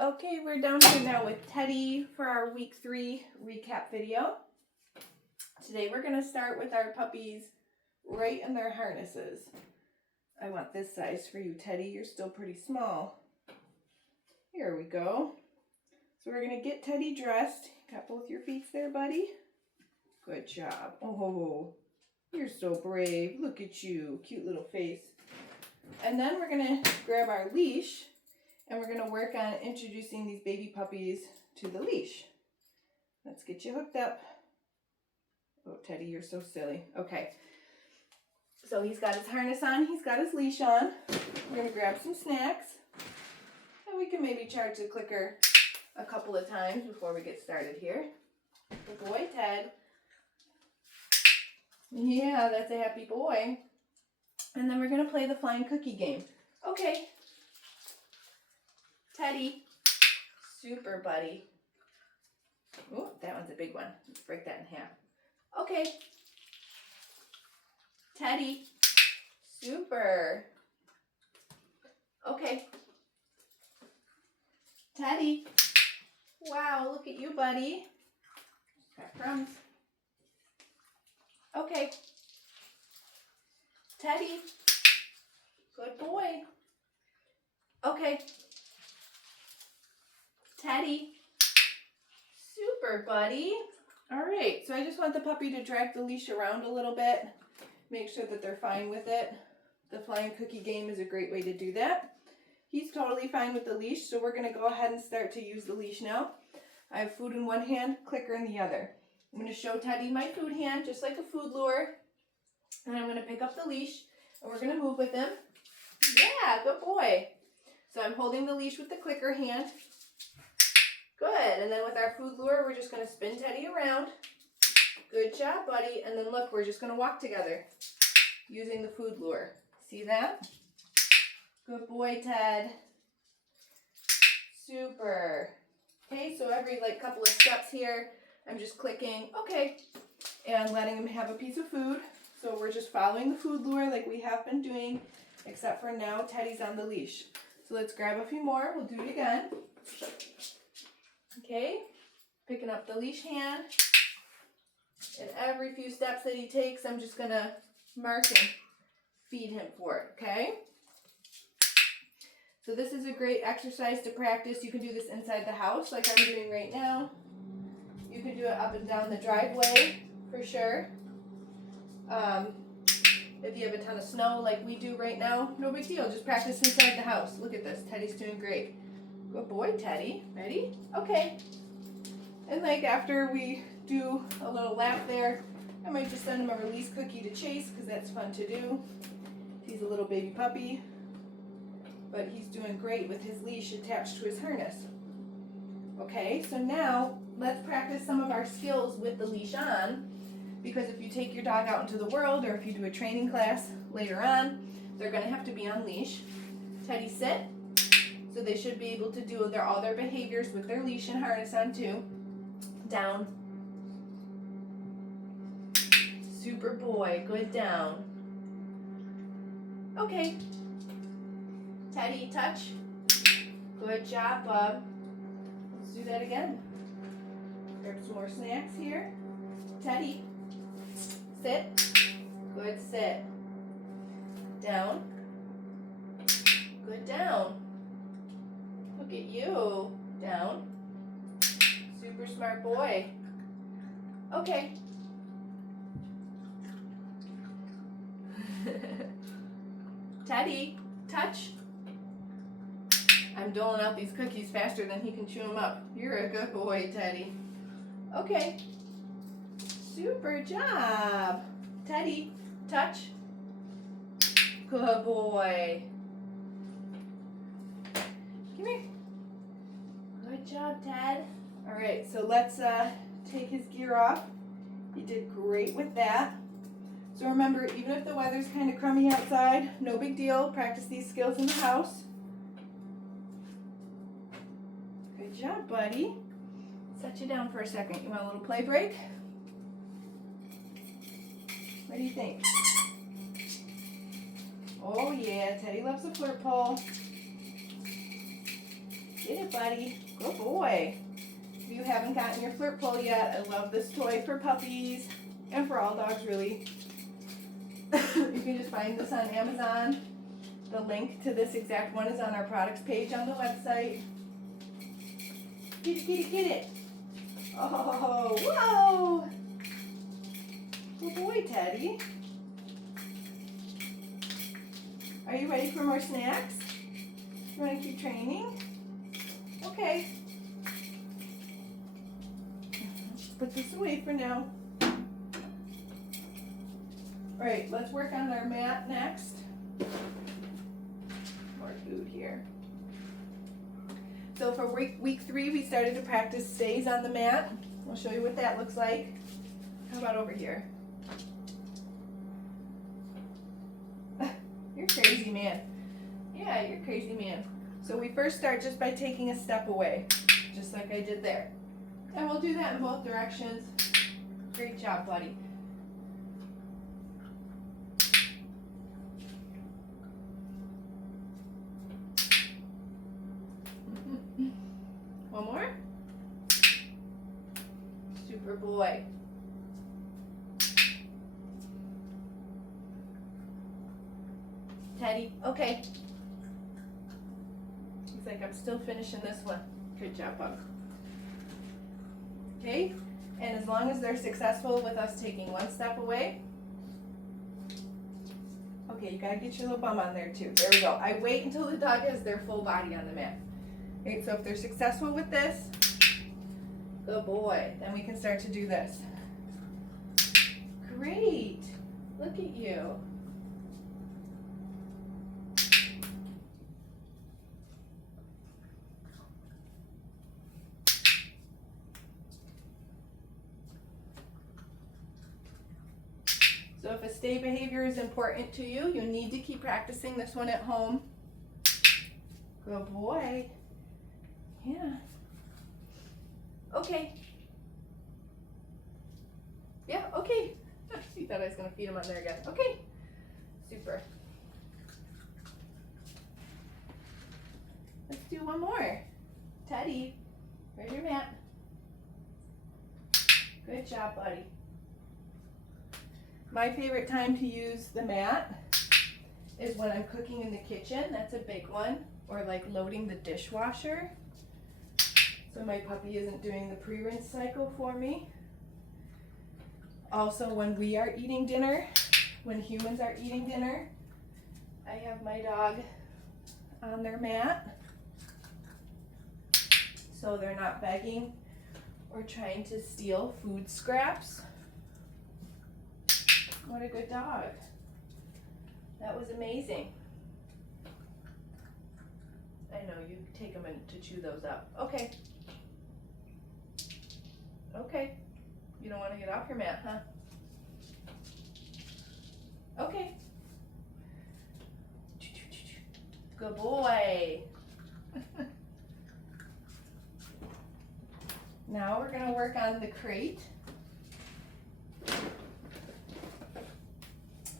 Okay, we're down here now with Teddy for our week 3 recap video. Today we're going to start with our puppies right in their harnesses. I want this size for you, Teddy. You're still pretty small. Here we go. So we're going to get Teddy dressed. Got both your feet there, buddy? Good job. Oh, you're so brave. Look at you. Cute little face. And then we're going to grab our leash and we're going to work on introducing these baby puppies to the leash. Let's get you hooked up. Oh, Teddy, you're so silly. Okay. So he's got his harness on. He's got his leash on. We're going to grab some snacks. And we can maybe charge the clicker a couple of times before we get started here. Good boy, Ted. Yeah, that's a happy boy. And then we're going to play the flying cookie game. Okay. Teddy. Super, buddy. Oh, that one's a big one. Let's break that in half. Okay. Teddy. Super. Okay. Teddy. Wow, look at you, buddy. Got crumbs. Okay. Teddy. Good boy. Okay. Teddy. Super, buddy. All right, so I just want the puppy to drag the leash around a little bit. Make sure that they're fine with it. The flying cookie game is a great way to do that. He's totally fine with the leash, so we're gonna go ahead and start to use the leash now. I have food in one hand, clicker in the other. I'm gonna show Teddy my food hand, just like a food lure. And I'm gonna pick up the leash, and we're gonna move with him. Yeah, good boy. So I'm holding the leash with the clicker hand. Good, and then with our food lure, we're just gonna spin Teddy around. Good job, buddy. And then look, we're just gonna walk together using the food lure. See that? Good boy, Ted. Super. Okay, so every couple of steps here, I'm just clicking, okay, and letting him have a piece of food. So we're just following the food lure like we have been doing, except for now Teddy's on the leash. So let's grab a few more. We'll do it again. Okay, picking up the leash hand. And every few steps that he takes, I'm just going to mark and feed him for it, okay? So this is a great exercise to practice. You can do this inside the house like I'm doing right now. You can do it up and down the driveway for sure. If you have a ton of snow like we do right now, no big deal. Just practice inside the house. Look at this. Teddy's doing great. Good boy, Teddy. Ready? Okay. And after we do a little lap there, I might just send him a release cookie to chase because that's fun to do. He's a little baby puppy, but he's doing great with his leash attached to his harness. Okay, so now let's practice some of our skills with the leash on, because if you take your dog out into the world or if you do a training class later on, they're going to have to be on leash. Teddy, sit. So they should be able to do all their behaviors with their leash and harness on too. Down. Super boy, good down. Okay. Teddy, touch. Good job, bub. Let's do that again. Grab some more snacks here. Teddy, sit. Good sit. Down. Good down. Look at you. Down. Super smart boy. Okay. Teddy, touch. I'm doling out these cookies faster than he can chew them up. You're a good boy, Teddy. Okay. Super job. Teddy, touch. Good boy. Come here. Good job, Ted. All right, so let's take his gear off. He did great with that. So remember, even if the weather's kind of crummy outside, no big deal. Practice these skills in the house. Good job, buddy. Set you down for a second. You want a little play break? What do you think? Oh yeah, Teddy loves a flirt pole. Get it, buddy. Good boy. If you haven't gotten your flirt pole yet, I love this toy for puppies and for all dogs, really. You can just find this on Amazon. The link to this exact one is on our products page on the website. Get it, get it, get it. Oh, whoa. Good boy, Teddy. Are you ready for more snacks? You want to keep training? Okay. Let's put this away for now. All right, let's work on our mat next. More food here. So for week 3, we started to practice stays on the mat. I'll show you what that looks like. How about over here? You're crazy, man. Yeah, you're crazy, man. So we first start just by taking a step away, just like I did there. And we'll do that in both directions. Great job, buddy. One more. Super boy. Teddy, okay. He's like, I'm still finishing this one. Good job, bug. Okay, and as long as they're successful with us taking one step away. Okay, you gotta get your little bum on there too. There we go. I wait until the dog has their full body on the mat. Okay, so if they're successful with this, good boy, then we can start to do this. Great, look at you. So if a stay behavior is important to you, you need to keep practicing this one at home. Good boy. Yeah. Okay. Yeah, okay. He thought I was going to feed him on there again. Okay. Super. Let's do one more. Teddy, where's your mat? Good job, buddy. My favorite time to use the mat is when I'm cooking in the kitchen. That's a big one. Or like loading the dishwasher. So my puppy isn't doing the pre-rinse cycle for me. Also when we are eating dinner, when humans are eating dinner, I have my dog on their mat. So they're not begging or trying to steal food scraps. What a good dog. That was amazing. I know, you take a minute to chew those up. Okay. Okay. You don't want to get off your mat, huh? Okay. Good boy. Now we're going to work on the crate.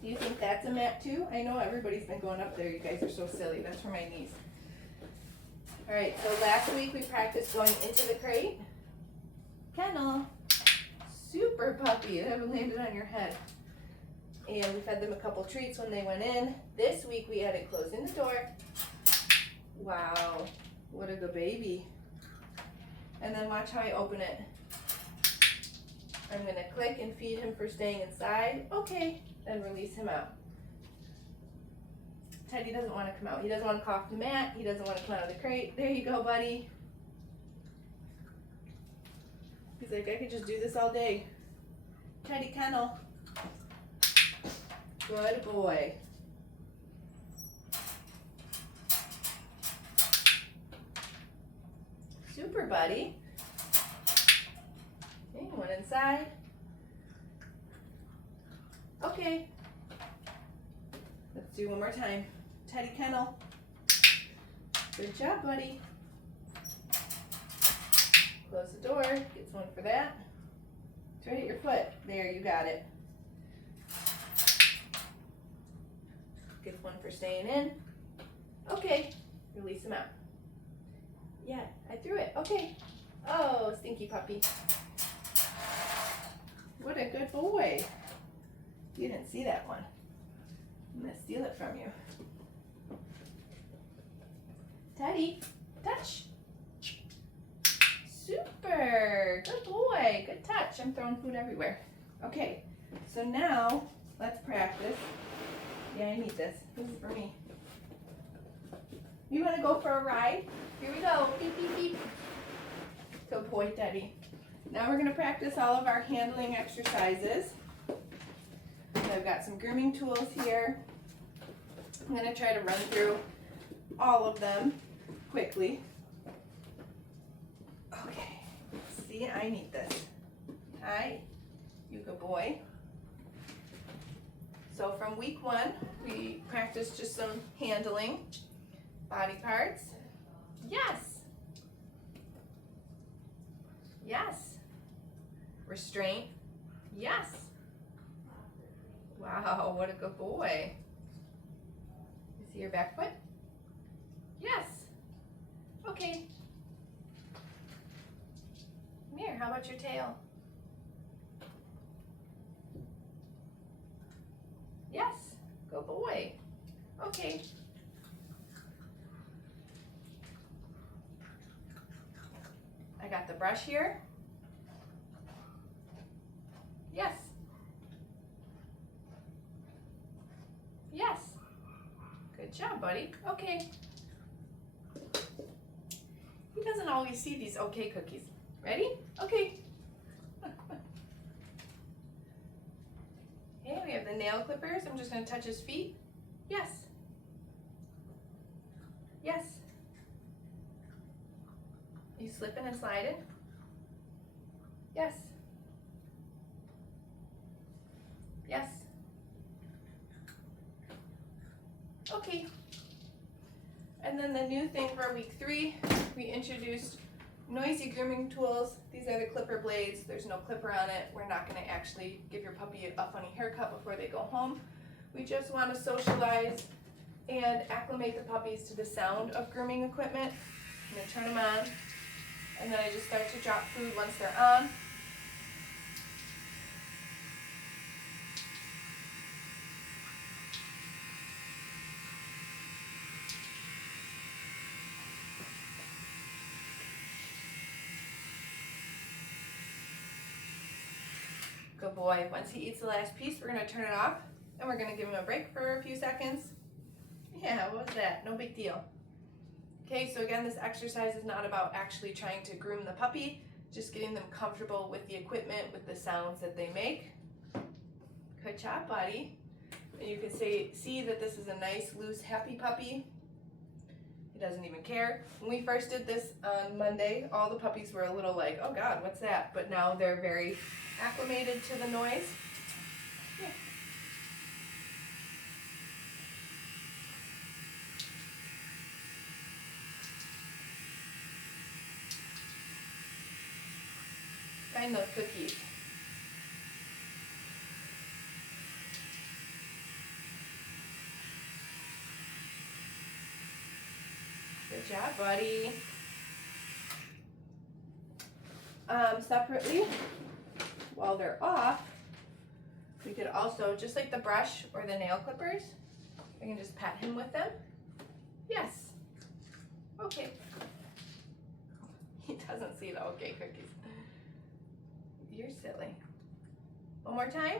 Do you think that's a mat too? I know everybody's been going up there. You guys are so silly. That's for my niece. All right, so last week we practiced going into the crate. Kennel. Super puppy. They haven't landed on your head. And we fed them a couple treats when they went in. This week we had it closing the door. Wow, what a good baby. And then watch how I open it. I'm gonna click and feed him for staying inside. Okay, then release him out. Teddy doesn't want to come out. He doesn't want to cough the mat. He doesn't want to come out of the crate. There you go, buddy. He's like, I could just do this all day. Teddy, kennel. Good boy. Super, buddy. Okay, one inside. Okay. Let's do one more time. Teddy, kennel. Good job, buddy. Close the door. Gets one for that. It's right at your foot. There, you got it. Gets one for staying in. Okay. Release him out. Yes. Okay. Oh, stinky puppy. What a good boy. You didn't see that one. I'm going to steal it from you. Teddy, touch. Super. Good boy. Good touch. I'm throwing food everywhere. Okay. So now, let's practice. Yeah, I need this. This is for me. You want to go for a ride? Here we go. Beep, beep, beep. Good boy, Teddy. Now we're going to practice all of our handling exercises. So I've got some grooming tools here. I'm going to try to run through all of them quickly. Okay. See, I need this. Hi. You good boy. So from week 1, we practiced just some handling. Body parts. Yes. Yes. Restraint. Yes. Wow, what a good boy. You see your back foot? Yes. Okay. Come here, how about your tail? Yes. Good boy. Okay. I got the brush here. Yes. Yes. Good job, buddy. Okay. He doesn't always see these okay cookies. Ready? Okay. Okay, we have the nail clippers. I'm just going to touch his feet. Yes. Yes. You slipping and sliding? Yes. Yes. Okay. And then the new thing for week 3, we introduced noisy grooming tools. These are the clipper blades. There's no clipper on it. We're not going to actually give your puppy a funny haircut before they go home. We just want to socialize and acclimate the puppies to the sound of grooming equipment. I'm going to turn them on, and then I just start to drop food once they're on. Good boy. Once he eats the last piece, we're going to turn it off, and we're going to give him a break for a few seconds. Yeah, what was that? No big deal. Okay, so again, this exercise is not about actually trying to groom the puppy, just getting them comfortable with the equipment, with the sounds that they make. Good job, buddy. And you can see that this is a nice, loose, happy puppy. He doesn't even care. When we first did this on Monday, all the puppies were a little like, oh God, what's that? But now they're very acclimated to the noise. Yeah. Find those cookies. Good job, buddy. Separately, while they're off, we could also, just like the brush or the nail clippers, we can just pat him with them. Yes. Okay. He doesn't see the okay cookies. You're silly. One more time.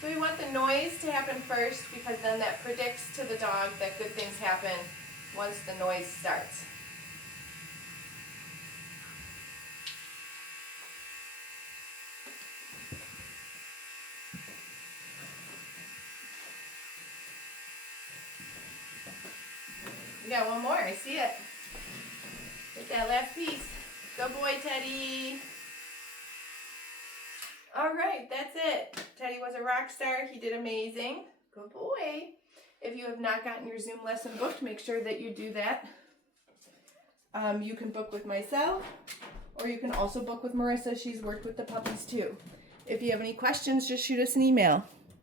So we want the noise to happen first, because then that predicts to the dog that good things happen once the noise starts. We got one more, I see it. Get that last piece. Good boy, Teddy. All right, that's it. Teddy was a rock star. He did amazing. Good boy. If you have not gotten your Zoom lesson booked, make sure that you do that. You can book with myself, or you can also book with Marissa. She's worked with the puppies too. If you have any questions, just shoot us an email.